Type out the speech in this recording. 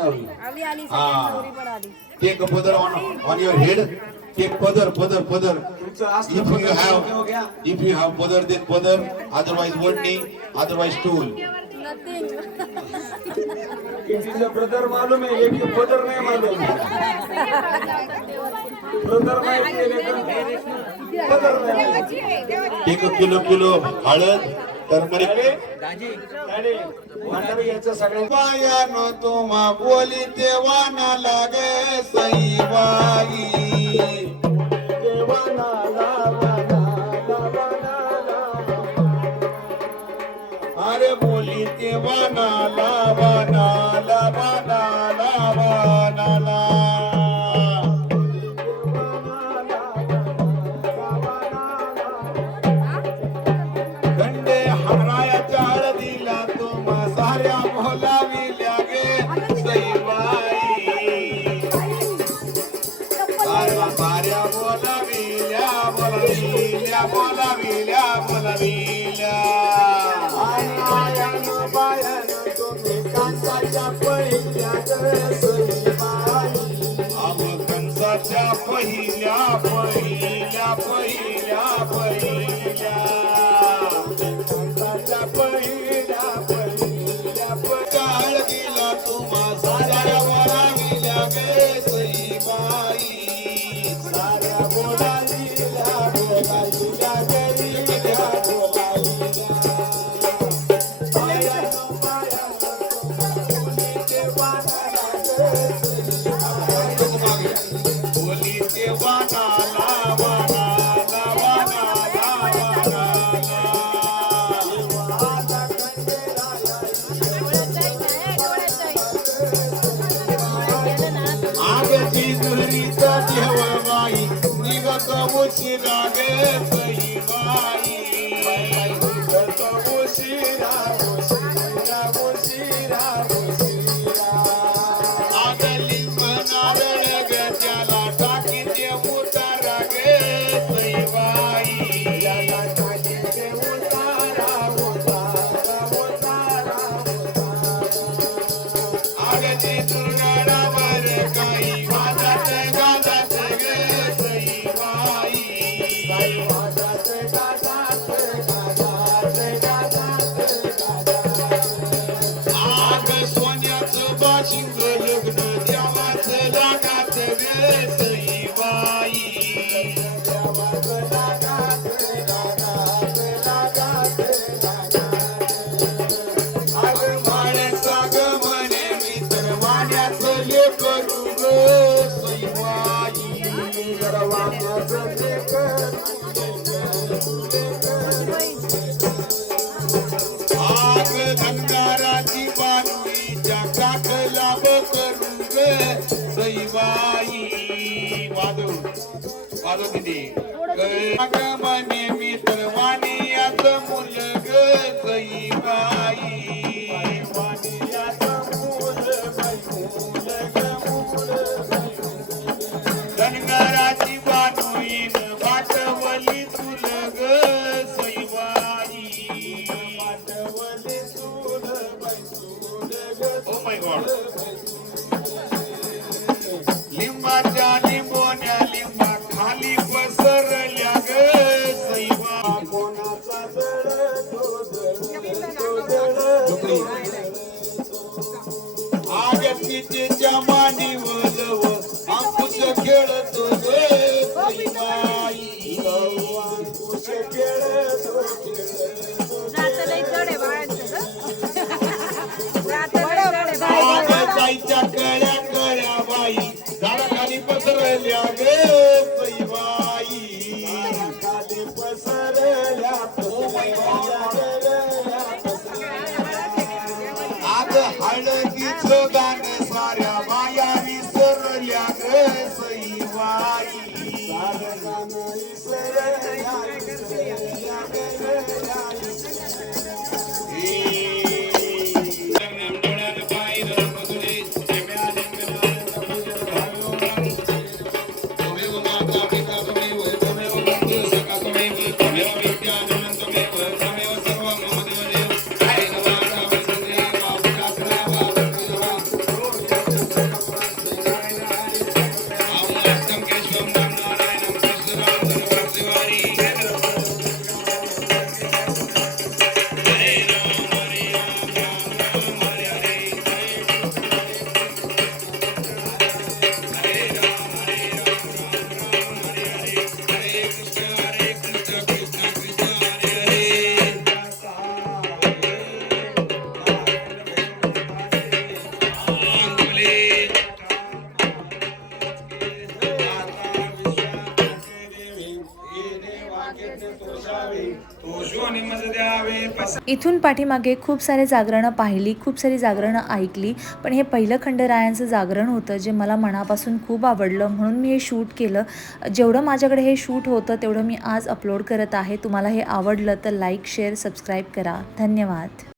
आली हा. second on on your head take पदर पदर पदर तुमचं असलं इफ यू पदर डोक्यावर हॅव घ्या. इफ यू हॅव पदर देन पदर अदरवाइज वडणी अदरवाइज टूल नथिंग कितीचं ब्रदर मालूम आहे? एक ब्रदर नाही मालूम. ब्रदर माहिती आहे brother नाही अ किलो किलो हळद टर्मरिक अरे, म्हातारी पायानो तुम्हा बोली देवाना लागे सईबाई देवाना अरे बोली देवाना लागे तुम्हा सईबाई. बोलाविल्या बोलाविल्या बोलाविल्या बोलाविल्या तुम्ही कांसाच्या सईबाई. अव कंसाच्या पहिल्या पहिल्या पहिल्या पहिल्या. साऱ्या बोलालीला आगती घरीचा ठेवबाई निघत उशिरा गे सईबाई निघत उशिरा, उशिरा, उशिरा, उशिरा. आगली मनारळ ग त्याला टाकी ते उतारा गे सईबाई याला टाकीचे उतारा, उतारा, उतारा, उतारा. आगती आग धनगाराची बानवीच्या काठला करू ग सईबाई वाजव वाजव तिथे आग जायच्या कळ्या कळ्या बाई. झाडाखाली पसरल्या ग सईबाई खाली पसरल्या आज हळदीचं गाणं साऱ्या बाया विसरल्या इथून पाठीमागे खूप सारे जागरणं पाहिली खूप सारी जागरणं ऐकली पण हे पहिलं खंडरायांचं जागरण होतं जे मला मनापासून खूप आवडलं. म्हणून मी हे शूट केलं. जेवढं माझ्याकडे हे शूट होतं तेवढं मी आज अपलोड करत आहे. तुम्हाला हे आवडलं तर लाईक शेअर सबस्क्राईब करा. धन्यवाद.